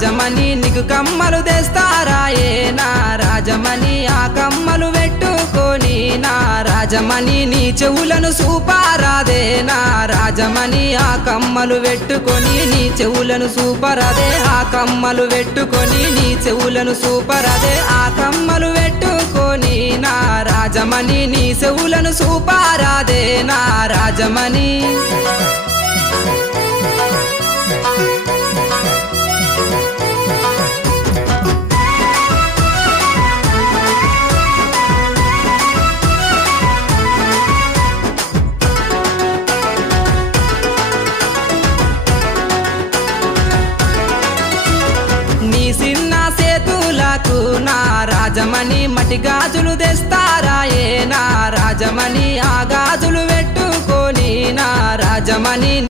రాజమణి నీకు కమ్మలు తెస్తారా ఏ నా రాజమణి ఆ కమ్మలు పెట్టుకొని నా రాజమణి నీ చెవులను సూపారాదే నా రాజమణి ఆ కమ్మలు పెట్టుకొని నీ చెవులను సూపరాదే ఆ కమ్మలు పెట్టుకొని నీ చెవులను సూపరాదే ఆ కమ్మలు పెట్టుకొని నా రాజమణి నీ చెవులను సూపారాదే నా రాజమణి నీ సిన్న సేతులకు నా రాజమణి మట్టి గాజులు తెస్తారా ఏ నా రాజమణి ఆ గాజులు పెట్టుకొని నా రాజమణి